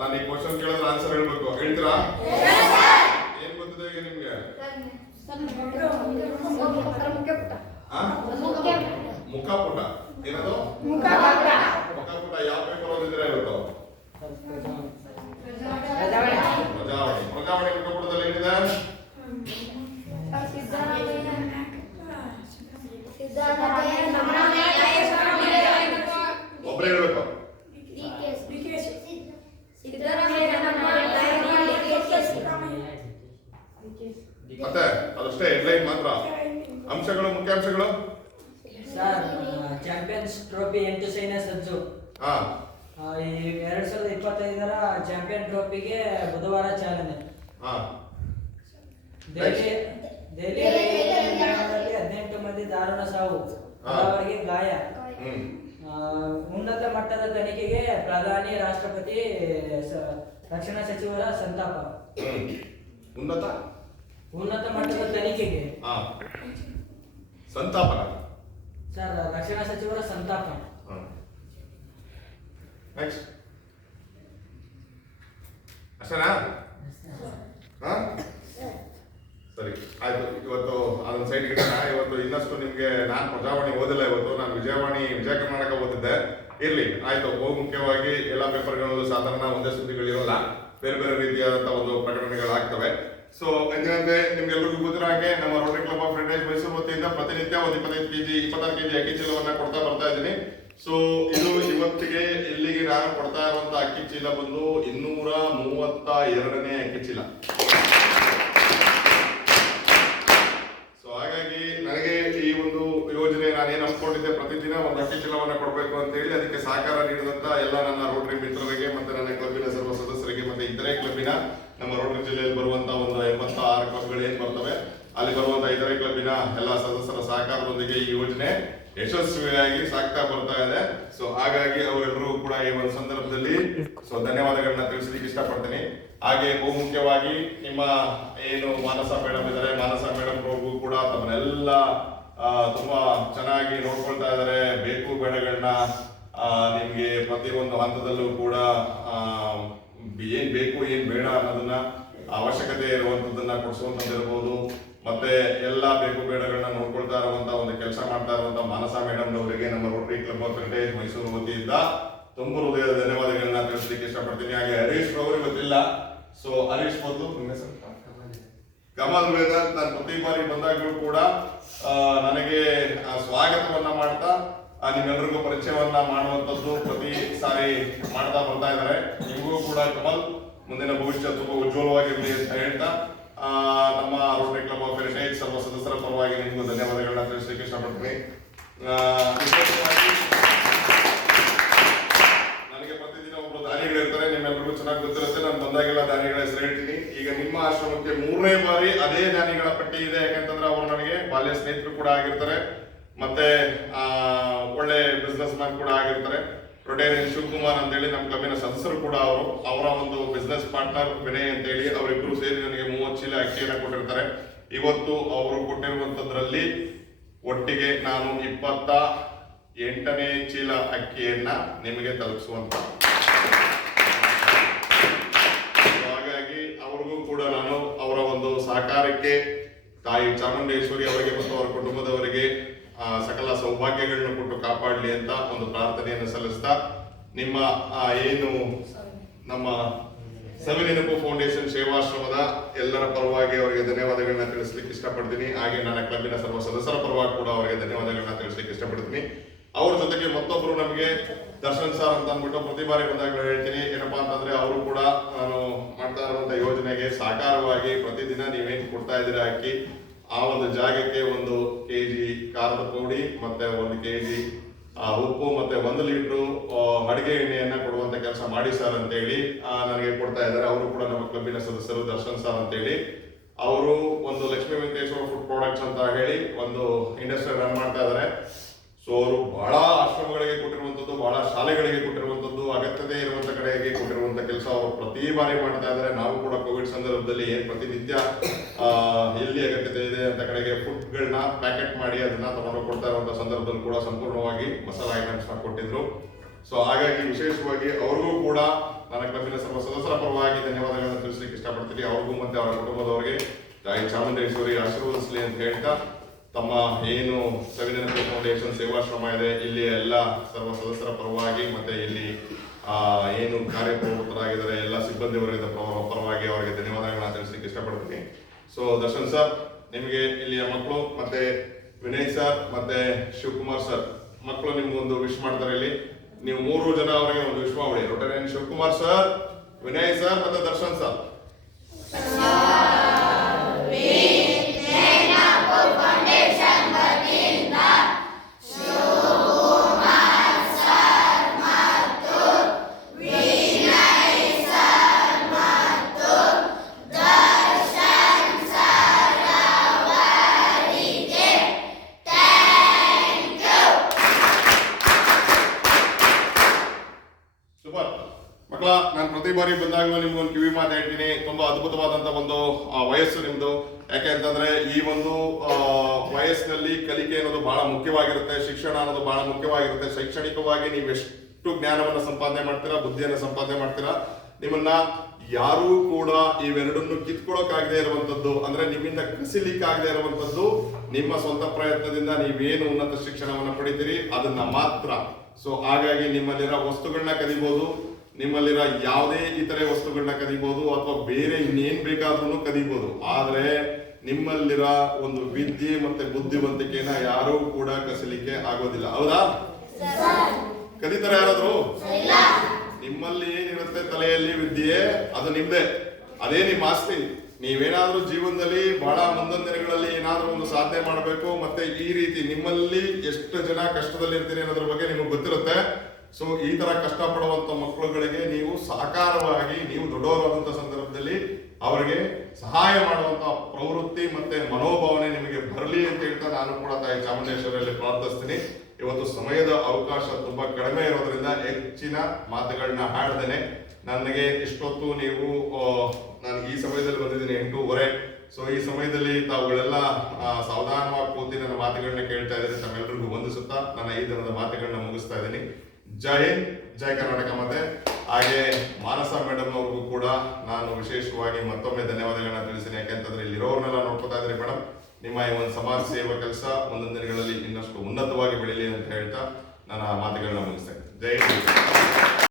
ನಾನು ಈ ಕ್ವಶನ್ ಕೇಳಿದ್ರೆ ಆನ್ಸರ್ ಹೇಳ್ಬೇಕು. ಹೇಳ್ತೀರಾ? ಏನ್ ಗೊತ್ತಿದೆ ಈಗ ನಿಮ್ಗೆ? ಮುಖಪುಟ. ಏನದು? ಮುಖಪುಟ. ಯಾವ ಪೇಪರ್ ಓದಿದ್ರೆ ಇವತ್ತು? ಪ್ರಜಾವಾಣಿ. ಪ್ರಜಾವಾಣಿ ಮುಖಪುಟದಲ್ಲಿ ಏನಿದೆ? ಒಬ್ಬರೇ ಹೇಳ್ಬೇಕು. ಮತ್ತೆ ಅದಷ್ಟೇ ಹೆಡ್ಲೈನ್ ಮಾತ್ರ. ಅಂಶಗಳು, ಮುಖ್ಯಾಂಶಗಳು. ಸರ್, ಚಾಂಪಿಯನ್ಸ್ ಟ್ರೋಫಿ 8 ಸೈನ್ಯ ಸಜ್ಜು. ಈ 2025ರ ಚಾಂಪಿಯನ್ ಟ್ರೋಫಿಗೆ ಬುಧವಾರ ಚಾಲನೆ. ದೆಹಲಿ 18 ಮಂದಿ ದಾರುಣ ಸಾವು, ಹಲವರಿಗೆ ಗಾಯ. ಉನ್ನತ ಮಟ್ಟದ ತನಿಖೆಗೆ ಪ್ರಧಾನಿ, ರಾಷ್ಟ್ರಪತಿ, ರಕ್ಷಣಾ ಸಚಿವರ ಸಂತಾಪ. ಉನ್ನತ ಮಟ್ಟದ ತನಿಖೆಗೆ ಸಂತಾಪನ. ಸರ್, ರಕ್ಷಣಾ ಸಚಿವರ ಸಂತಾಪ. ನೆಕ್ಸ್ಟ್ ಅಷ್ಟೇನಾ? ಸರಿ, ಆಯ್ತು. ಇವತ್ತು ಅದನ್ನ ಸೈಡ್ ಇಡೋಣ. ಇವತ್ತು ಇನ್ನಷ್ಟು ನಿಮ್ಗೆ ನಾನು ಪ್ರಜಾವಾಣಿ ಓದಿಲ್ಲ. ಇವತ್ತು ನಾನು ವಿಜಯ ಕರ್ನಾಟಕ ಓದಿದ್ದೆ. ಇರ್ಲಿ, ಆಯ್ತು. ಮುಖ್ಯವಾಗಿ ಎಲ್ಲಾ ಪೇಪರ್ಗಳಲ್ಲೂ ಸಾಧಾರಣ ಒಂದೇ ಸುದ್ದಿಗಳಿರೋಲ್ಲ, ಬೇರೆ ಬೇರೆ ರೀತಿಯಾದಂತಹ ಒಂದು ಪ್ರಕಟಣೆಗಳಾಗ್ತವೆ. ಸೊ ಎಂದಿನಂತೆ ನಿಮ್ಗೆಲ್ಲರಿಗೂ ಗೊತ್ತಿರೋ ಹಾಗೆ ನಮ್ಮ Rotary club of friends Mysuru ವತಿಯಿಂದ ಪ್ರತಿನಿತ್ಯ ಒಂದು 25 ಕೆಜಿ 26 ಕೆಜಿ ಅಕ್ಕಿ ಚೀಲವನ್ನ ಕೊಡ್ತಾ ಬರ್ತಾ ಇದ್ದೀನಿ. ಸೊ ಇದು ಇವತ್ತಿಗೆ ಇಲ್ಲಿಗೆ ನಾನು ಕೊಡ್ತಾ ಇರುವಂತ ಅಕ್ಕಿ ಚೀಲ ಬಂದು 232ನೇ ಅಕ್ಕಿ ಚೀಲ. ಸೊ ಹಾಗಾಗಿ ನನಗೆ ಈ ಒಂದು ಯೋಜನೆ ನಾನೇನು ಅನ್ಕೊಂಡಿದ್ದೆ, ಪ್ರತಿದಿನ ಒಂದು ಅಕ್ಕಿ ಚೀಲವನ್ನ ಕೊಡಬೇಕು ಅಂತ ಹೇಳಿ ಅದಕ್ಕೆ ಸಹಕಾರ ನೀಡಿದಂತ ಎಲ್ಲ ನನ್ನ ರೋಟರಿ ಮಿತ್ರರಿಗೆ ಮತ್ತೆ ನನ್ನ ಕ್ಲಬ್ಬಿನ ಸರ್ವ ಸದಸ್ಯರಿಗೆ ಮತ್ತೆ ಇತರೆ ಕ್ಲಬ್ಬಿನ ನಮ್ಮ ರೋಟರಿ ಜಿಲ್ಲೆಯಲ್ಲಿ ಬರುವಂತಹ ಒಂದು 86 ಕ್ಲಬ್ಗಳು ಏನ್ ಬರ್ತವೆ ಅಲ್ಲಿ ಬರುವಂತಹ ಇತರೆ ಕ್ಲಬ್ಬಿನ ಎಲ್ಲ ಸದಸ್ಯರ ಸಹಕಾರದೊಂದಿಗೆ ಈ ಯೋಜನೆ ಯಶಸ್ವಿಯಾಗಿ ಸಾಗ್ತಾ ಬರ್ತಾ ಇದೆ. ಸೊ ಹಾಗಾಗಿ ಅವರೆಲ್ಲರೂ ಕೂಡ ಈ ಒಂದು ಸಂದರ್ಭದಲ್ಲಿ ಧನ್ಯವಾದಗಳನ್ನ ತಿಳಿಸಲಿಕ್ಕೆ ಇಷ್ಟಪಡ್ತೀನಿ. ಹಾಗೆ ಬಹುಮುಖ್ಯವಾಗಿ ನಿಮ್ಮ ಏನು ಮಾನಸ ಮೇಡಮ್ ಇದ್ದಾರೆ, ಮಾನಸ ಮೇಡಮ್ ಅವ್ರಿಗೂ ಕೂಡ ತಮ್ಮನ್ನೆಲ್ಲ ತುಂಬಾ ಚೆನ್ನಾಗಿ ನೋಡ್ಕೊಳ್ತಾ ಇದ್ದಾರೆ. ಬೇಕು ಬೇಡಗಳನ್ನ ನಿಮ್ಗೆ ಪ್ರತಿಯೊಂದು ಹಂತದಲ್ಲೂ ಕೂಡ ಏನ್ ಬೇಕು ಏನ್ ಬೇಡ ಅನ್ನೋದನ್ನ ಅವಶ್ಯಕತೆ ಇರುವಂತದನ್ನ ಕೊಡಿಸುವಂತದ್ದಿರಬಹುದು. ಮತ್ತೆ ಎಲ್ಲ ಬೇಕು ಬೇಡಗಳನ್ನ ನೋಡ್ಕೊಳ್ತಾ ಇರುವಂತ ಒಂದು ಕೆಲಸ ಮಾಡ್ತಾ ಇರುವಂತ ಮಾನಸ ಮೇಡಮ್ ಅವರಿಗೆ ನಮ್ಮ Rotary club of friends Mysuru ವತಿಯಿಂದ ತುಂಬ ಹೃದಯದ ಧನ್ಯವಾದಗಳನ್ನ ತಿಳಿಸಲಿಕ್ಕೆ ಇಷ್ಟಪಡ್ತೀನಿ. ಹಾಗೆ ಹರೀಶ್ ಅವರು ಇವತ್ತಿಲ್ಲ. ಸೊ ಹರೀಶ್ ಮೊದಲು ಕಮಲ್ ವೇದಾಂತ್ ನಾನು ಪ್ರತಿ ಬಾರಿ ಬಂದಾಗಲೂ ಕೂಡ ನನಗೆ ಸ್ವಾಗತವನ್ನ ಮಾಡ್ತಾ ನಿಮ್ಮೆಲ್ಲರಿಗೂ ಪರಿಚಯವನ್ನ ಮಾಡುವಂತದ್ದು ಪ್ರತಿ ಸಾರಿ ಮಾಡ್ತಾ ಬರ್ತಾ ಇದ್ದಾರೆ. ನಿಮಗೂ ಕೂಡ ಕಮಲ್ ಮುಂದಿನ ಭವಿಷ್ಯ ತುಂಬಾ ಉಜ್ವಲವಾಗಿರಲಿ ಅಂತ ಹೇಳ್ತಾ ನಮ್ಮ ರೋಟರಿ ಕ್ಲಬ್ ಆಫ್ ಫ್ರೆಂಡ್ಸ್ ಸರ್ವ ಸದಸ್ಯರ ಪರವಾಗಿ ನಿಮಗೂ ಧನ್ಯವಾದಗಳನ್ನ ತಿಳಿಸಲಿಕ್ಕೆ ಇಷ್ಟಪಡ್ತೀನಿ. ನನಗೆ ಪ್ರತಿದಿನ ಒಬ್ಬರು ದಾನಿಗಳಿರ್ತಾರೆ, ನಿಮ್ಮೆಲ್ಲರಿಗೂ ಚೆನ್ನಾಗಿ ಗೊತ್ತಿರುತ್ತೆ. ನಾನು ಬಂದಾಗೆಲ್ಲ ದಾನಿಗಳ ಹೆಸರು ಹೇಳ್ತೀನಿ. ಈಗ ನಿಮ್ಮ ಆಶ್ರಮಕ್ಕೆ 3ನೇ ಬಾರಿ ಅದೇ ದಾನಿಗಳ ಪಟ್ಟಿ ಇದೆ. ಯಾಕಂತಂದ್ರೆ ಅವರು ನನಗೆ ಬಾಲ್ಯ ಸ್ನೇಹಿತರು ಕೂಡ ಆಗಿರ್ತಾರೆ, ಮತ್ತೆ ಒಳ್ಳೆ ಬಿಸ್ನೆಸ್ ಮ್ಯಾನ್ ಕೂಡ ಆಗಿರ್ತಾರೆ. ರೊಟೇರಿಯನ್ ಶಿವಕುಮಾರ್ ಅಂತ ಹೇಳಿ ನಮ್ಮ ಕ್ಲಬ್ಬಿನ ಸದಸ್ಯರು ಕೂಡ ಅವರ ಒಂದು ಬಿಸ್ನೆಸ್ ಪಾರ್ಟ್ನರ್ ವಿನಯ್ ಅಂತ ಹೇಳಿ ಅವರಿಬ್ರು ಸೇರಿ ನನಗೆ 30 ಚೀಲ ಅಕ್ಕಿಯನ್ನ ಕೊಟ್ಟಿರ್ತಾರೆ. ಇವತ್ತು ಅವರು ಕೊಟ್ಟಿರುವಂತದ್ರಲ್ಲಿ ಒಟ್ಟಿಗೆ ನಾನು 28ನೇ ಚೀಲ ಅಕ್ಕಿಯನ್ನ ನಿಮಗೆ ತಲುಪಿಸುವಂತ. ಹಾಗಾಗಿ ಅವ್ರಿಗೂ ಕೂಡ ನಾನು ಅವರ ಒಂದು ಸಹಕಾರಕ್ಕೆ ತಾಯಿ ಚಾಮುಂಡೇಶ್ವರಿ ಅವರಿಗೆ ಮತ್ತು ಅವರ ಕುಟುಂಬದವರಿಗೆ ಸಕಲ ಸೌಭಾಗ್ಯಗಳನ್ನು ಕೊಟ್ಟು ಕಾಪಾಡಲಿ ಅಂತ ಒಂದು ಪ್ರಾರ್ಥನೆಯನ್ನು ಸಲ್ಲಿಸ್ತಾ ನಿಮ್ಮ ಏನು ನಮ್ಮ ಸವಿನೆನಪು ಫೌಂಡೇಶನ್ ಸೇವಾಶ್ರಮದ ಎಲ್ಲರ ಪರವಾಗಿ ಅವರಿಗೆ ಧನ್ಯವಾದಗಳನ್ನ ತಿಳಿಸ್ಲಿಕ್ಕೆ ಇಷ್ಟಪಡ್ತೀನಿ. ಹಾಗೆ ನನ್ನ ಕ್ಲಬ್ಬಿನ ಸರ್ವ ಸದಸ್ಯರ ಪರವಾಗಿ ಕೂಡ ಅವರಿಗೆ ಧನ್ಯವಾದಗಳನ್ನ ತಿಳಿಸ್ಲಿಕ್ಕೆ ಇಷ್ಟಪಡ್ತೀನಿ. ಅವ್ರ ಜೊತೆಗೆ ಮತ್ತೊಬ್ರು ನಮಗೆ ದರ್ಶನ್ ಸರ್ ಅಂತ ಅಂದ್ಬಿಟ್ಟು ಪ್ರತಿ ಬಾರಿ ಬಂದಾಗಲೂ ಹೇಳ್ತೀನಿ. ಏನಪ್ಪಾ ಅಂತಂದ್ರೆ ಅವರು ಕೂಡ ನಾನು ಮಾಡ್ತಾ ಇರುವಂತ ಯೋಜನೆಗೆ ಸಾಕಾರವಾಗಿ ಪ್ರತಿದಿನ ನೀವೇನು ಕೊಡ್ತಾ ಇದ್ದೀರಾ ಅಕ್ಕಿ, ಆ ಒಂದು ಜಾಗಕ್ಕೆ 1 ಕೆಜಿ ಖಾರದ ಪುಡಿ ಮತ್ತೆ 1 ಕೆಜಿ ಉಪ್ಪು ಮತ್ತೆ 1 ಲೀಟರ್ ಅಡಿಗೆ ಎಣ್ಣೆಯನ್ನ ಕೊಡುವಂತ ಕೆಲಸ ಮಾಡಿ ಸರ್ ಅಂತ ಹೇಳಿ ನನಗೆ ಕೊಡ್ತಾ ಇದ್ದಾರೆ. ಅವರು ಕೂಡ ನಮ್ಮ ಕ್ಲಬ್ಬಿನ ಸದಸ್ಯರು ದರ್ಶನ್ ಸರ್ ಅಂತ ಹೇಳಿ. ಅವರು ಒಂದು ಲಕ್ಷ್ಮೀ ವೆಂಕಟೇಶ್ವರ ಫುಡ್ ಪ್ರಾಡಕ್ಟ್ಸ್ ಅಂತ ಹೇಳಿ ಒಂದು ಇಂಡಸ್ಟ್ರಿ ರನ್ ಮಾಡ್ತಾ ಇದ್ದಾರೆ. ಸೊ ಅವರು ಬಹಳ ಆಶ್ರಮಗಳಿಗೆ ಕೊಟ್ಟಿರುವಂತದ್ದು, ಬಹಳ ಶಾಲೆಗಳಿಗೆ ಕೊಟ್ಟಿರುವಂತದ್ದು, ಅಗತ್ಯತೆ ಇರುವಂತ ಕಡೆಗೆ ಕೊಟ್ಟಿರುವಂತ ಕೆಲಸ ಅವರು ಪ್ರತಿ ಬಾರಿ ಮಾಡ್ತಾ ಇದ್ದಾರೆ. ನಾವು ಕೂಡ ಕೋವಿಡ್ ಸಂದರ್ಭದಲ್ಲಿ ಏನ್ ಪ್ರತಿನಿತ್ಯ ಎಲ್ಲಿ ಅಗತ್ಯತೆ ಇದೆ ಅಂತ ಕಡೆಗೆ ಫುಡ್ಗಳನ್ನ ಪ್ಯಾಕೆಟ್ ಮಾಡಿ ಅದನ್ನ ತಗೊಂಡು ಕೊಡ್ತಾ ಇರುವಂತ ಸಂದರ್ಭದಲ್ಲಿ ಕೂಡ ಸಂಪೂರ್ಣವಾಗಿ ಮಸಾಲಾ ಐಟಮ್ಸ್ ಕೊಟ್ಟಿದ್ರು. ಸೊ ಹಾಗಾಗಿ ವಿಶೇಷವಾಗಿ ಅವ್ರಿಗೂ ಕೂಡ ನನ್ನ ಕ್ಲಬ್ಬಿನ ಸರ್ವ ಸದಸ್ಯರ ಪರವಾಗಿ ಧನ್ಯವಾದಗಳನ್ನು ತಿಳಿಸ್ಲಿಕ್ಕೆ ಇಷ್ಟಪಡ್ತೀನಿ. ಅವ್ರಿಗೂ ಮತ್ತೆ ಅವರ ಕುಟುಂಬದವರಿಗೆ ತಾಯಿ ಚಾಮುಂಡೇಶ್ವರಿ ಆಶೀರ್ವದಿಸಲಿ ಅಂತ ಹೇಳ್ತಾ, ತಮ್ಮ ಏನು ಸವಿನೆನಪು ಫೌಂಡೇಶನ್ ಸೇವಾಶ್ರಮ ಇದೆ ಇಲ್ಲಿ ಎಲ್ಲ ಸರ್ವ ಸದಸ್ಯರ ಪರವಾಗಿ ಮತ್ತೆ ಇಲ್ಲಿ ಏನು ಕಾರ್ಯಪ್ರವೃತ್ತರಾಗಿದ್ದಾರೆ ಎಲ್ಲ ಸಿಬ್ಬಂದಿ ವರ್ಗದ ಪರವಾಗಿ ಅವರಿಗೆ ಧನ್ಯವಾದಗಳನ್ನ ತಿಳಿಸ್ಲಿಕ್ಕೆ ಇಷ್ಟಪಡ್ತೀನಿ. ಸೊ ದರ್ಶನ್ ಸರ್, ನಿಮಗೆ ಇಲ್ಲಿಯ ಮಕ್ಕಳು ಮತ್ತೆ ವಿನಯ್ ಸರ್ ಮತ್ತೆ ಶಿವಕುಮಾರ್ ಸರ್ ಮಕ್ಕಳು ನಿಮ್ಗೊಂದು ವಿಶ್ ಮಾಡ್ತಾರೆ. ಇಲ್ಲಿ ನೀವು 3 ಜನ ಅವರಿಗೆ ಒಂದು ವಿಶ್ ಮಾಡಿ. Rotarian Shivakumar sir, Vinay sir ಮತ್ತೆ ದರ್ಶನ್ ಸರ್. ಮಕ್ಕಳ, ನಾನು ಪ್ರತಿ ಬಾರಿ ಬಂದಾಗಲೂ ನಿಮ್ಗೊಂದು ಕಿವಿ ಮಾತು ಹೇಳ್ತೀನಿ. ತುಂಬಾ ಅದ್ಭುತವಾದಂತ ಒಂದು ವಯಸ್ಸು ನಿಮ್ದು. ಯಾಕೆ ಅಂತಂದ್ರೆ ಈ ಒಂದು ವಯಸ್ಸಿನಲ್ಲಿ ಕಲಿಕೆ ಅನ್ನೋದು ಬಹಳ ಮುಖ್ಯವಾಗಿರುತ್ತೆ, ಶಿಕ್ಷಣ ಅನ್ನೋದು ಬಹಳ ಮುಖ್ಯವಾಗಿರುತ್ತೆ. ಶೈಕ್ಷಣಿಕವಾಗಿ ನೀವು ಎಷ್ಟು ಜ್ಞಾನವನ್ನ ಸಂಪಾದನೆ ಮಾಡ್ತೀರಾ, ಬುದ್ಧಿಯನ್ನ ಸಂಪಾದನೆ ಮಾಡ್ತೀರಾ, ನಿಮ್ಮನ್ನ ಯಾರೂ ಕೂಡ ಇವೆರಡನ್ನು ಕಿತ್ಕೊಳಕ್ಕಾಗದೆ ಇರುವಂತದ್ದು, ಅಂದ್ರೆ ನಿಮ್ಮಿಂದ ಕಸಿಲಿಕ್ಕಾಗದೆ ಇರುವಂತದ್ದು ನಿಮ್ಮ ಸ್ವಂತ ಪ್ರಯತ್ನದಿಂದ ನೀವೇನು ಉನ್ನತ ಶಿಕ್ಷಣವನ್ನ ಪಡಿತೀರಿ ಅದನ್ನ ಮಾತ್ರ. ಸೊ ಹಾಗಾಗಿ ನಿಮ್ಮಲ್ಲಿರೋ ವಸ್ತುಗಳನ್ನ ಕದಿಬಹುದು, ನಿಮ್ಮಲ್ಲಿರೋ ಯಾವುದೇ ಇತರೆ ವಸ್ತುಗಳನ್ನ ಕದಿಬಹುದು, ಅಥವಾ ಬೇರೆ ಇನ್ನೇನ್ ಬೇಕಾದ್ರೂ ಕದಿಬಹುದು. ಆದ್ರೆ ನಿಮ್ಮಲ್ಲಿರೋ ಒಂದು ವಿದ್ಯೆ ಮತ್ತೆ ಬುದ್ಧಿವಂತಿಕೆನ ಯಾರೂ ಕೂಡ ಕಸಲಿಕ್ಕೆ ಆಗೋದಿಲ್ಲ. ಹೌದಾ? ಕದಿತಾರೆ ಯಾರಾದ್ರು? ನಿಮ್ಮಲ್ಲಿ ಏನಿರುತ್ತೆ ತಲೆಯಲ್ಲಿ ವಿದ್ಯೆ, ಅದು ನಿಮ್ದೇ, ಅದೇ ನಿಮ್ಮ ಆಸ್ತಿ. ನೀವೇನಾದ್ರೂ ಜೀವನದಲ್ಲಿ ಬಹಳ ಮುಂದೊಂದು ದಿನಗಳಲ್ಲಿ ಏನಾದ್ರೂ ಒಂದು ಸಾಧನೆ ಮಾಡಬೇಕು, ಮತ್ತೆ ಈ ರೀತಿ ನಿಮ್ಮಲ್ಲಿ ಎಷ್ಟು ಜನ ಕಷ್ಟದಲ್ಲಿ ಇರ್ತೀರಿ ಅನ್ನೋದ್ರ ಬಗ್ಗೆ ನಿಮಗೆ ಗೊತ್ತಿರುತ್ತೆ. ಸೊ ಈ ತರ ಕಷ್ಟಪಡುವಂತ ಮಕ್ಕಳುಗಳಿಗೆ ನೀವು ಸಾಕಾರವಾಗಿ, ನೀವು ದೊಡ್ಡವರಾದಂತ ಸಂದರ್ಭದಲ್ಲಿ ಅವರಿಗೆ ಸಹಾಯ ಮಾಡುವಂತ ಪ್ರವೃತ್ತಿ ಮತ್ತೆ ಮನೋಭಾವನೆ ನಿಮಗೆ ಬರಲಿ ಅಂತ ಹೇಳ್ತಾ ನಾನು ಕೂಡ ತಾಯಿ ಚಾಮುಂಡೇಶ್ವರಿಯಲ್ಲಿ ಪ್ರಾರ್ಥಿಸ್ತೀನಿ. ಇವತ್ತು ಸಮಯದ ಅವಕಾಶ ತುಂಬಾ ಕಡಿಮೆ ಇರೋದ್ರಿಂದ ಹೆಚ್ಚಿನ ಮಾತುಗಳನ್ನ ಹಾಡ್ದೇನೆ, ನನಗೆ ಇಷ್ಟೊತ್ತು ನೀವು ನಾನು ಈ ಸಮಯದಲ್ಲಿ ಬಂದಿದ್ದೀನಿ 8:30. ಸೊ ಈ ಸಮಯದಲ್ಲಿ ತಾವುಗಳೆಲ್ಲ ಸಾವಧಾನವಾಗಿ ಕೂತಿ ನನ್ನ ಮಾತುಗಳನ್ನ ಕೇಳ್ತಾ ಇದ್ದಾರೆ. ತಮ್ಮೆಲ್ಲರಿಗೂ ವಂದಿಸುತ್ತಾ ನನ್ನ ಈ ದಿನದ ಮಾತುಗಳನ್ನ ಮುಗಿಸ್ತಾ ಇದ್ದೀನಿ. ಜೈ ಹಿಂದ್, ಜೈ ಕರ್ನಾಟಕ. ಮತ್ತೆ ಹಾಗೆ ಮಾನಸ ಮೇಡಮ್ ಅವ್ರಿಗೂ ಕೂಡ ನಾನು ವಿಶೇಷವಾಗಿ ಮತ್ತೊಮ್ಮೆ ಧನ್ಯವಾದಗಳನ್ನ ತಿಳಿಸ್ತೀನಿ. ಯಾಕೆಂತಂದ್ರೆ ಇಲ್ಲಿರೋರ್ನೆಲ್ಲ ನೋಡ್ಕೊತಾ ಇದ್ರಿ ಮೇಡಮ್. ನಿಮ್ಮ ಈ ಒಂದು ಸಮಾಜ ಸೇವಾ ಕೆಲಸ ಮುಂದಿನ ದಿನಗಳಲ್ಲಿ ಇನ್ನಷ್ಟು ಉನ್ನತವಾಗಿ ಬೆಳೀಲಿ ಅಂತ ಹೇಳ್ತಾ ನನ್ನ ಮಾತುಗಳನ್ನ ಮುಗಿಸ್ತೇನೆ. ಜೈ ಹಿಂದ್.